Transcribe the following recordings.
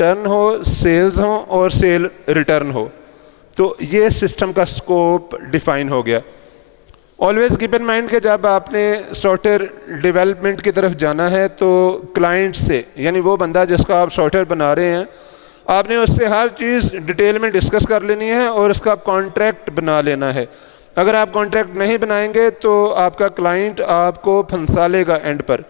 Turn हो, sales हो और सेल रिटर्न हो, तो ये सिस्टम का स्कोप डिफाइन हो गया। ऑलवेज कीप इन माइंड कि जब आपने सॉफ्टवेयर डेवलपमेंट की तरफ जाना है तो क्लाइंट से, यानी वो बंदा जिसका आप सॉफ्टवेयर बना रहे हैं, आपने उससे हर चीज़ डिटेल में डिस्कस कर लेनी है और उसका कॉन्ट्रैक्ट बना लेना है। अगर आप कॉन्ट्रैक्ट नहीं बनाएंगे तो आपका क्लाइंट आपको फंसा लेगा एंड पर।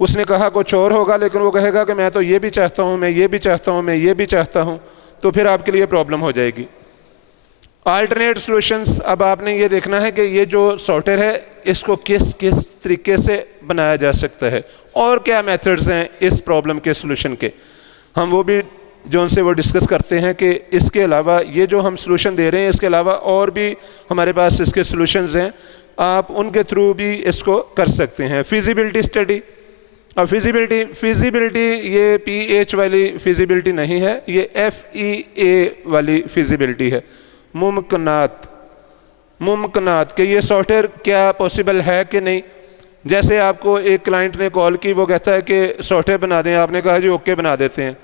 उसने कहा कुछ और होगा, लेकिन वो कहेगा कि मैं तो ये भी चाहता हूँ, मैं ये भी चाहता हूँ, मैं ये भी चाहता हूँ, तो फिर आपके लिए प्रॉब्लम हो जाएगी। अल्टरनेट सॉल्यूशंस, अब आपने ये देखना है कि ये जो सॉफ्टवेयर है इसको किस किस तरीके से बनाया जा सकता है और क्या मेथड्स हैं इस प्रॉब्लम के सॉल्यूशन के। हम वो भी जो उनसे वो डिस्कस करते हैं कि इसके अलावा ये जो हम सॉल्यूशन दे रहे हैं, इसके अलावा और भी हमारे पास इसके सॉल्यूशंस हैं, आप उनके थ्रू भी इसको कर सकते हैं। फिजिबिलिटी स्टडी, अब फिजिबिलिटी ये PH वाली फिजिबिलिटी नहीं है, ये FEA वाली फिजिबिलिटी है। मुमकिनात कि ये सॉफ्टवेयर क्या पॉसिबल है कि नहीं। जैसे आपको एक क्लाइंट ने कॉल की, वो कहता है कि सॉफ्टवेयर बना दें, आपने कहा जी ओके बना देते हैं,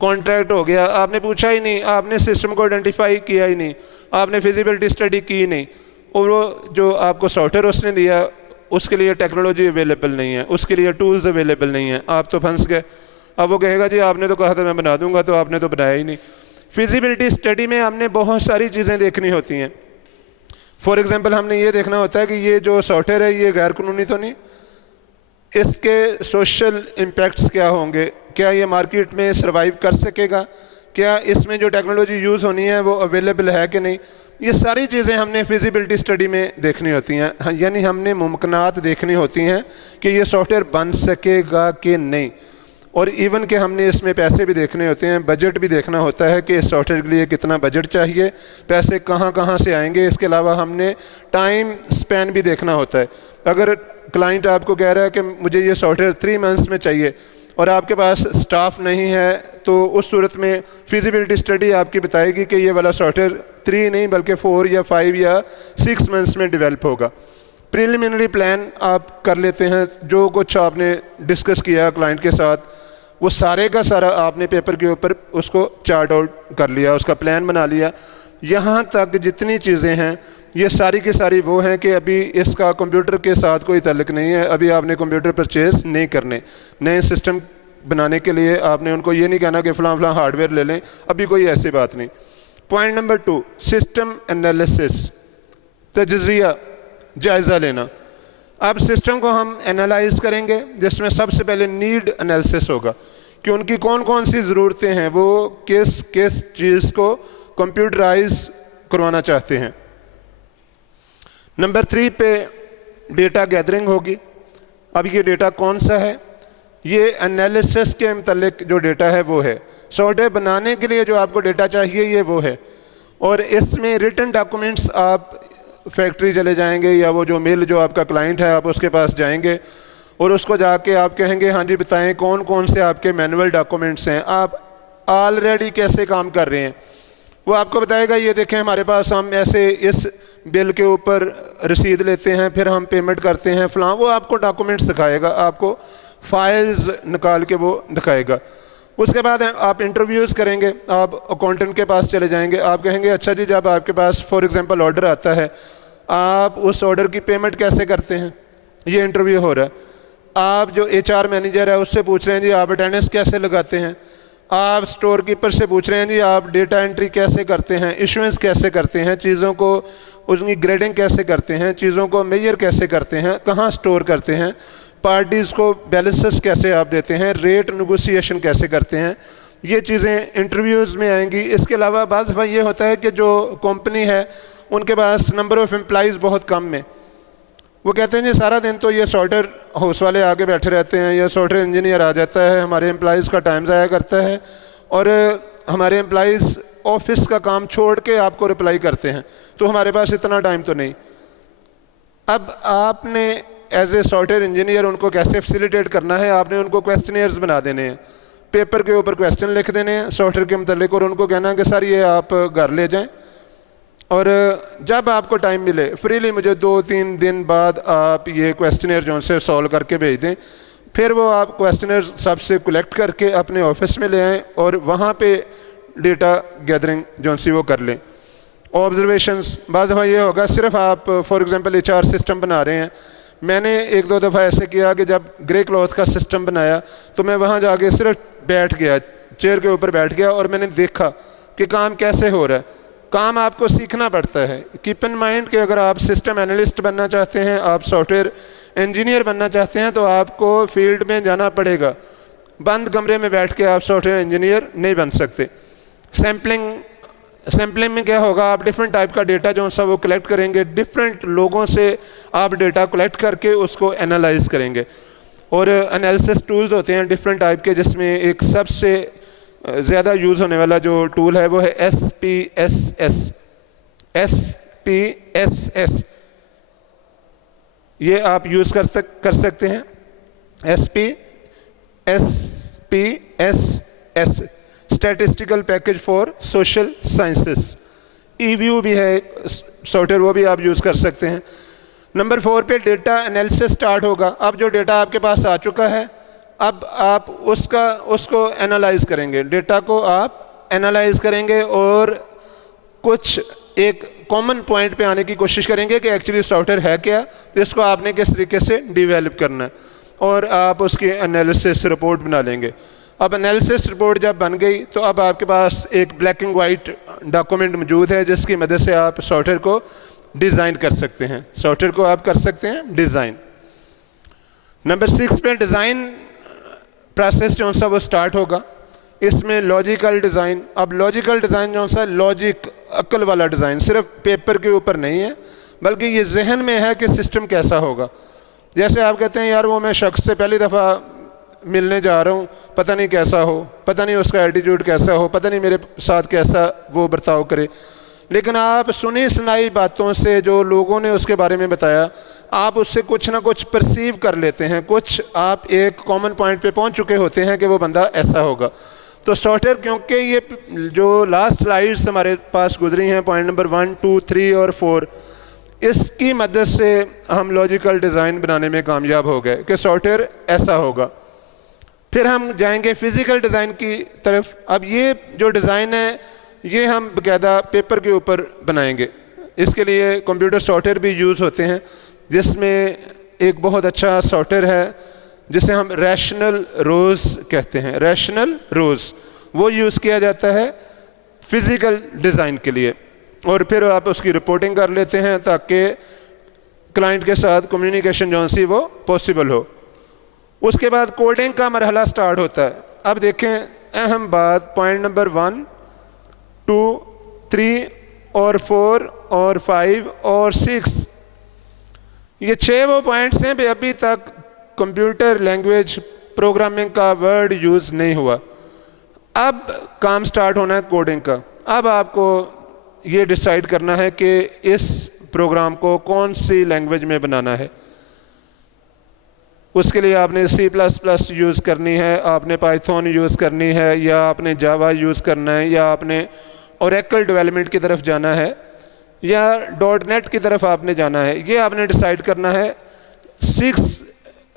कॉन्ट्रैक्ट हो गया, आपने पूछा ही नहीं, आपने सिस्टम को आइडेंटिफाई किया ही नहीं, आपने फिजिबिलिटी स्टडी की नहीं, और वो जो आपको सॉफ्टवेयर उसने दिया उसके लिए टेक्नोलॉजी अवेलेबल नहीं है, उसके लिए टूल्स अवेलेबल नहीं है, आप तो फंस गए। अब वो कहेगा जी आपने तो कहा था मैं बना दूंगा, तो आपने तो बनाया ही नहीं। फिजिबिलिटी स्टडी में हमने बहुत सारी चीज़ें देखनी होती हैं। फॉर एग्जांपल हमने ये देखना होता है कि ये जो सॉफ्टवेयर है ये गैर कानूनी तो नहीं, इसके सोशल इम्पैक्ट्स क्या होंगे, क्या ये मार्केट में सर्वाइव कर सकेगा, क्या इसमें जो टेक्नोलॉजी यूज़ होनी है वो अवेलेबल है कि नहीं। ये सारी चीज़ें हमने फिजिबिलिटी स्टडी में देखनी होती हैं, यानी हमने मुमकिनात देखनी होती हैं कि ये सॉफ्टवेयर बन सकेगा कि नहीं। और इवन के हमने इसमें पैसे भी देखने होते हैं, बजट भी देखना होता है कि इस सॉफ्टवेयर के लिए कितना बजट चाहिए, पैसे कहाँ कहाँ से आएंगे। इसके अलावा हमने टाइम स्पैन भी देखना होता है। अगर क्लाइंट आपको कह रहा है कि मुझे ये सॉफ्टवेयर 3 मंथ्स में चाहिए और आपके पास स्टाफ नहीं है, तो उस सूरत में फिजिबिलिटी स्टडी आपकी बताएगी कि ये वाला सॉफ्टवेयर 3 नहीं बल्कि 4 या 5 या 6 मंथ्स में डेवलप होगा। प्रिलिमिनरी प्लान आप कर लेते हैं, जो कुछ आपने डिस्कस किया क्लाइंट के साथ वो सारे का सारा आपने पेपर के ऊपर उसको चार्ट आउट कर लिया, उसका प्लान बना लिया। यहाँ तक जितनी चीज़ें हैं ये सारी की सारी वो हैं कि अभी इसका कंप्यूटर के साथ कोई ताल्लुक नहीं है, अभी आपने कंप्यूटर परचेज़ नहीं करने। नए सिस्टम बनाने के लिए आपने उनको ये नहीं कहना कि फ़लाँ फ़लाँ हार्डवेयर ले लें, अभी कोई ऐसी बात नहीं। पॉइंट नंबर 2, सिस्टम एनालिसिस, तजज़िया, जायज़ा लेना। अब सिस्टम को हम एनालाइज करेंगे, जिसमें सबसे पहले नीड एनालिसिस होगा कि उनकी कौन कौन सी ज़रूरतें हैं, वो किस किस चीज़ को कंप्यूटराइज करवाना चाहते हैं। नंबर 3 पे डेटा गैदरिंग होगी। अब ये डेटा कौन सा है, ये एनालिसिस के मतलब जो डेटा है वो है। सॉफ्टवेयर बनाने के लिए जो आपको डेटा चाहिए ये वो है, और इसमें रिटन डॉक्यूमेंट्स आप फैक्ट्री चले जाएंगे या वो जो मिल जो आपका क्लाइंट है आप उसके पास जाएंगे और उसको जाके आप कहेंगे हाँ जी बताएं कौन कौन से आपके मैनुअल डॉक्यूमेंट्स हैं, आप ऑलरेडी कैसे काम कर रहे हैं। वो आपको बताएगा ये देखें हमारे पास हम ऐसे इस बिल के ऊपर रसीद लेते हैं, फिर हम पेमेंट करते हैं फ़लाँ, वो आपको डॉक्यूमेंट्स दिखाएगा, आपको फाइल्स निकाल के वो दिखाएगा। उसके बाद आप इंटरव्यूज़ करेंगे, आप अकाउंटेंट के पास चले जाएंगे, आप कहेंगे अच्छा जी जब आपके पास फॉर एग्जांपल ऑर्डर आता है आप उस ऑर्डर की पेमेंट कैसे करते हैं, ये इंटरव्यू हो रहा है। आप जो HR मैनेजर है उससे पूछ रहे हैं जी आप अटेंडेंस कैसे लगाते हैं, आप स्टोर कीपर से पूछ रहे हैं जी आप डेटा एंट्री कैसे करते हैं, इशुएंस कैसे करते हैं, चीज़ों को उसकी ग्रेडिंग कैसे करते हैं, चीज़ों को मेजर कैसे करते हैं, कहाँ स्टोर करते हैं, पार्टीज़ को बैलेंसेस कैसे आप देते हैं, रेट नेगोशिएशन कैसे करते हैं, ये चीज़ें इंटरव्यूज़ में आएंगी। इसके अलावा बाज़ दफ़ा ये होता है कि जो कंपनी है उनके पास नंबर ऑफ़ एम्प्लॉइज़ बहुत कम है, वो कहते हैं जी सारा दिन तो ये सॉफ्टवेयर हाउस वाले आगे बैठे रहते हैं या सॉफ्टवेयर इंजीनियर आ जाता है, हमारे एम्प्लॉइज़ का टाइम ज़ाया करता है और हमारे एम्प्लॉइज़ ऑफिस का काम छोड़ के आपको रिप्लाई करते हैं, तो हमारे पास इतना टाइम तो नहीं। अब आपने एज ए सॉफ्टवेयर इंजीनियर उनको कैसे फैसिलिटेट करना है, आपने उनको क्वेश्चनियर्स बना देने हैं, पेपर के ऊपर क्वेश्चन लिख देने हैं सॉफ्टवेयर के मतलब, और उनको कहना है कि सर ये आप घर ले जाएं और जब आपको टाइम मिले फ्रीली मुझे 2-3 दिन बाद आप ये क्वेश्चनियर जो उनसे सॉल्व करके भेज दें। फिर वो आप क्वेश्चनर सबसे कलेक्ट करके अपने ऑफिस में ले आएँ और वहाँ पे डेटा गैदरिंग जो सी वो कर लें। ऑब्जर्वेशंस, बाज़ दफ़ा ये होगा सिर्फ आप फॉर एग्ज़ाम्पल HR सिस्टम बना रहे हैं। मैंने एक दो दफ़ा ऐसे किया कि जब ग्रे क्लॉथ का सिस्टम बनाया तो मैं वहाँ जाके सिर्फ बैठ गया, चेयर के ऊपर बैठ गया और मैंने देखा कि काम कैसे हो रहा है। काम आपको सीखना पड़ता है। कीप इन माइंड कि अगर आप सिस्टम एनालिस्ट बनना चाहते हैं, आप सॉफ्टवेयर इंजीनियर बनना चाहते हैं, तो आपको फील्ड में जाना पड़ेगा। बंद कमरे में बैठ के आप सॉफ्टवेयर इंजीनियर नहीं बन सकते। सैम्पलिंग में क्या होगा, आप डिफरेंट टाइप का डेटा जो सा वो कलेक्ट करेंगे, डिफरेंट लोगों से आप डेटा कलेक्ट करके उसको एनालाइज करेंगे। और एनालिसिस टूल्स होते हैं डिफरेंट टाइप के, जिसमें एक सबसे ज़्यादा यूज़ होने वाला जो टूल है वो है SPSS। ये आप यूज़ कर सकते हैं। SPSS statistical package for social sciences. EViews भी है सॉफ्टवेयर, वो भी आप यूज़ कर सकते हैं। नंबर 4 पे डेटा एनालिसिस स्टार्ट होगा। अब जो डेटा आपके पास आ चुका है, अब आप उसको एनालाइज करेंगे, डेटा को आप एनालाइज करेंगे और कुछ एक कॉमन पॉइंट पे आने की कोशिश करेंगे कि एक्चुअली सॉफ्टवेयर है क्या, तो इसको आपने किस तरीके से डिवेलप करना है, और आप उसकी एनालिसिस रिपोर्ट बना लेंगे। अब एनालिसिस रिपोर्ट जब बन गई तो अब आपके पास एक ब्लैक एंड वाइट डॉक्यूमेंट मौजूद है जिसकी मदद से आप सॉफ्टवेयर को डिज़ाइन कर सकते हैं। सॉफ्टवेयर को आप कर सकते हैं डिज़ाइन। नंबर 6 पे डिज़ाइन प्रोसेस जो सा वो स्टार्ट होगा। इसमें लॉजिकल डिज़ाइन। अब लॉजिकल डिज़ाइन जो सा लॉजिक, अक्ल वाला डिज़ाइन, सिर्फ पेपर के ऊपर नहीं है बल्कि ये जहन में है कि सिस्टम कैसा होगा। जैसे आप कहते हैं यार वो मैं शख्स से पहली दफ़ा मिलने जा रहा हूँ, पता नहीं कैसा हो, पता नहीं उसका एटीट्यूड कैसा हो, पता नहीं मेरे साथ कैसा वो बर्ताव करे। लेकिन आप सुनी सुनाई बातों से जो लोगों ने उसके बारे में बताया, आप उससे कुछ ना कुछ परसीव कर लेते हैं, कुछ आप एक कॉमन पॉइंट पे पहुंच चुके होते हैं कि वो बंदा ऐसा होगा। तो सॉफ्टवेयर, क्योंकि ये जो लास्ट स्लाइड्स हमारे पास गुजरी हैं, पॉइंट नंबर 1, 2, 3 और 4, इसकी मदद से हम लॉजिकल डिज़ाइन बनाने में कामयाब हो गए कि सॉफ्टवेयर ऐसा होगा। फिर हम जाएंगे फिज़िकल डिज़ाइन की तरफ। अब ये जो डिज़ाइन है ये हम बाकायदा पेपर के ऊपर बनाएंगे। इसके लिए कंप्यूटर सॉफ्टवेयर भी यूज़ होते हैं, जिसमें एक बहुत अच्छा सॉफ्टवेयर है जिसे हम रैशनल रोज़ कहते हैं। रैशनल रोज़ वो यूज़ किया जाता है फिज़िकल डिज़ाइन के लिए, और फिर आप उसकी रिपोर्टिंग कर लेते हैं ताकि क्लाइंट के साथ कम्युनिकेशन जो सी वो पॉसिबल हो। उसके बाद कोडिंग का मरहला स्टार्ट होता है। अब देखें अहम बात, पॉइंट नंबर 1, 2, 3 और 4 और 5 और 6, ये 6 वो पॉइंट्स हैं पे अभी तक कंप्यूटर लैंग्वेज प्रोग्रामिंग का वर्ड यूज़ नहीं हुआ। अब काम स्टार्ट होना है कोडिंग का। अब आपको ये डिसाइड करना है कि इस प्रोग्राम को कौन सी लैंग्वेज में बनाना है। उसके लिए आपने C++ यूज़ करनी है, आपने पाइथन यूज़ करनी है, या आपने जावा यूज़ करना है, या आपने ओरेकल डेवलपमेंट की तरफ जाना है, या .NET की तरफ आपने जाना है। ये आपने डिसाइड करना है 6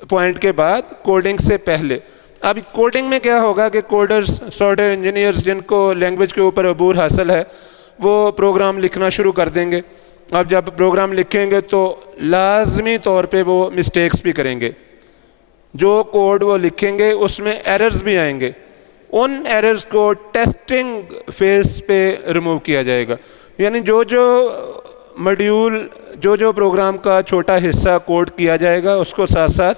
पॉइंट के बाद, कोडिंग से पहले। अब कोडिंग में क्या होगा कि कोडर्स, सॉफ्टवेयर इंजीनियर्स जिनको लैंग्वेज के ऊपर अबूर हासिल है, वो प्रोग्राम लिखना शुरू कर देंगे। अब जब प्रोग्राम लिखेंगे तो लाजमी तौर पे वो मिस्टेक्स भी करेंगे। जो कोड वो लिखेंगे उसमें एरर्स भी आएंगे। उन एरर्स को टेस्टिंग फेज पे रिमूव किया जाएगा। यानी जो जो मॉड्यूल, जो जो प्रोग्राम का छोटा हिस्सा कोड किया जाएगा, उसको साथ साथ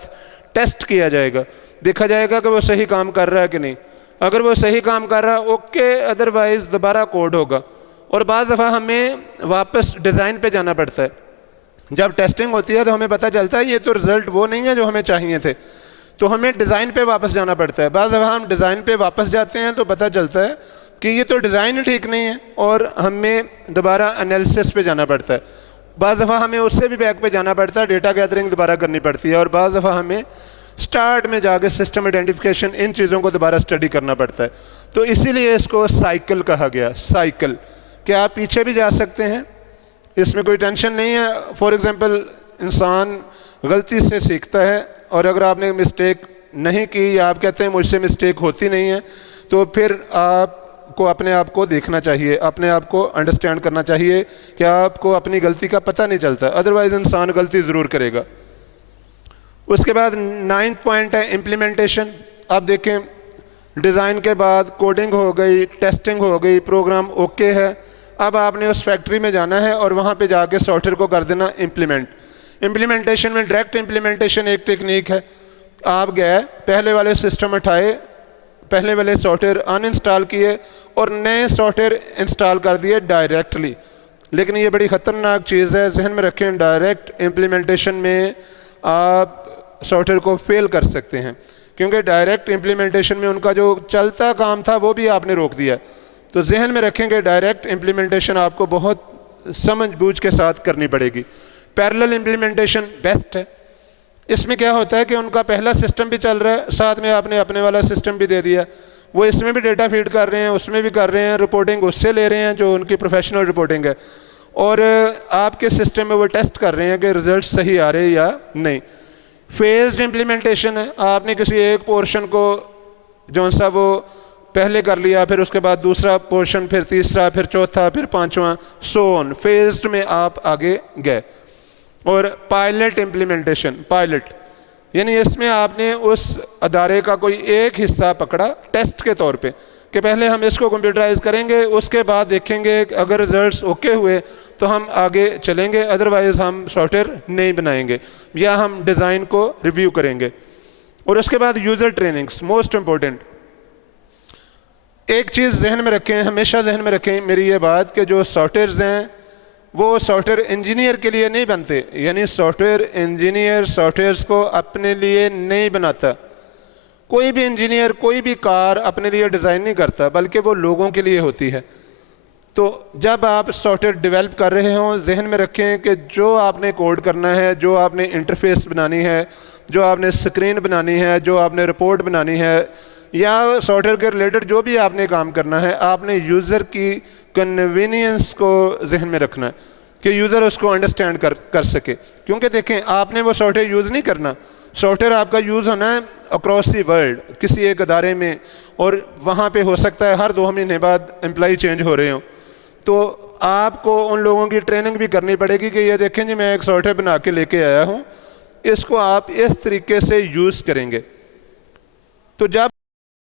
टेस्ट किया जाएगा, देखा जाएगा कि वो सही काम कर रहा है कि नहीं। अगर वो सही काम कर रहा है ओके, अदरवाइज़ दोबारा कोड होगा। और बाज़ दफ़ा हमें वापस डिज़ाइन पे जाना पड़ता है। जब टेस्टिंग होती है तो हमें पता चलता है ये तो रिज़ल्ट वो नहीं है जो हमें चाहिए थे, तो हमें डिज़ाइन पे वापस जाना पड़ता है। बाज़ दफ़ा हम डिज़ाइन पे वापस जाते हैं तो पता चलता है कि ये तो डिज़ाइन ही ठीक नहीं है, और हमें दोबारा एनालिसिस पे जाना पड़ता है। बाज़ दफ़ा हमें उससे भी बैक पे जाना पड़ता है, डेटा गैदरिंग दोबारा करनी पड़ती है, और बाज़ दफ़ा हमें स्टार्ट में जाके सिस्टम आइडेंटिफिकेशन, इन चीज़ों को दोबारा स्टडी करना पड़ता है। तो इसीलिए इसको साइकिल कहा गया। साइकिल कि आप पीछे भी जा सकते हैं, इसमें कोई टेंशन नहीं है। फॉर एग्ज़ाम्पल इंसान गलती से सीखता है, और अगर आपने मिस्टेक नहीं की या आप कहते हैं मुझसे मिस्टेक होती नहीं है, तो फिर आपको अपने आप को देखना चाहिए, अपने आप को अंडरस्टैंड करना चाहिए कि आपको अपनी गलती का पता नहीं चलता, अदरवाइज़ इंसान गलती ज़रूर करेगा। उसके बाद 9th पॉइंट है इम्प्लीमेंटेशन। आप देखें, डिज़ाइन के बाद कोडिंग हो गई, टेस्टिंग हो गई, प्रोग्राम ओके है, अब आपने उस फैक्ट्री में जाना है और वहाँ पे जाके सॉफ्टवेयर को कर देना इम्प्लीमेंट। इम्प्लीमेंटेशन में डायरेक्ट इम्प्लीमेंटेशन एक टेक्निक है। आप गए, पहले वाले सिस्टम उठाए, पहले वाले सॉफ्टवेयर अनइंस्टॉल किए और नए सॉफ्टवेयर इंस्टॉल कर दिए डायरेक्टली। लेकिन ये बड़ी ख़तरनाक चीज़ है, जहन में रखें, डायरेक्ट इम्प्लीमेंटेशन में आप सॉफ्टवेयर को फेल कर सकते हैं, क्योंकि डायरेक्ट इम्प्लीमेंटेशन में उनका जो चलता काम था वो भी आपने रोक दिया। तो जहन में रखेंगे डायरेक्ट इम्प्लीमेंटेशन आपको बहुत समझ बूझ के साथ करनी पड़ेगी। पैरेलल इम्प्लीमेंटेशन बेस्ट है। इसमें क्या होता है कि उनका पहला सिस्टम भी चल रहा है, साथ में आपने अपने वाला सिस्टम भी दे दिया, वो इसमें भी डेटा फीड कर रहे हैं, उसमें भी कर रहे हैं, रिपोर्टिंग उससे ले रहे हैं जो उनकी प्रोफेशनल रिपोर्टिंग है, और आपके सिस्टम में वो टेस्ट कर रहे हैं कि रिजल्ट सही आ रहे हैं या नहीं। फेज्ड इम्प्लीमेंटेशन है, आपने किसी एक पोर्शन को जो सा वो पहले कर लिया, फिर उसके बाद दूसरा पोर्शन, फिर तीसरा, फिर चौथा, फिर पांचवा, सो ऑन, फेज्ड में आप आगे गए। और पायलट इम्प्लीमेंटेशन, पायलट यानी इसमें आपने उस अदारे का कोई एक हिस्सा पकड़ा टेस्ट के तौर पे कि पहले हम इसको कंप्यूटराइज करेंगे, उसके बाद देखेंगे अगर रिजल्ट्स ओके हुए तो हम आगे चलेंगे, अदरवाइज़ हम सॉफ्टवेयर नहीं बनाएंगे या हम डिज़ाइन को रिव्यू करेंगे। और उसके बाद यूज़र ट्रेनिंग्स, मोस्ट इम्पोर्टेंट। एक चीज़ जहन में रखें, हमेशा जहन में रखें मेरी ये बात, कि जो सॉफ्टवेयर्स हैं वो सॉफ्टवेयर इंजीनियर के लिए नहीं बनते, यानी सॉफ्टवेयर इंजीनियर सॉफ्टवेयर्स को अपने लिए नहीं बनाता। कोई भी इंजीनियर कोई भी कार अपने लिए डिज़ाइन नहीं करता, बल्कि वो लोगों के लिए होती है। तो जब आप सॉफ्टवेयर डेवलप कर रहे हों, जहन में रखें कि जो आपने कोड करना है, जो आपने इंटरफेस बनानी है, जो आपने स्क्रीन बनानी है, जो आपने रिपोर्ट बनानी है, या सॉफ्टवेयर के रिलेटेड जो भी आपने काम करना है, आपने यूज़र की कन्वीनियंस को जहन में रखना है कि यूज़र उसको अंडरस्टैंड कर सके। क्योंकि देखें, आपने वो सॉफ्टवेयर यूज़ नहीं करना, सॉफ्टवेयर आपका यूज़ होना है अक्रॉस दी वर्ल्ड किसी एक अदारे में, और वहाँ पे हो सकता है हर 2 महीने बाद एम्प्लॉई चेंज हो रहे हों। तो आपको उन लोगों की ट्रेनिंग भी करनी पड़ेगी कि ये देखें जी, मैं एक सॉफ्टवेयर बना के लेके आया हूँ, इसको आप इस तरीके से यूज़ करेंगे। तो जब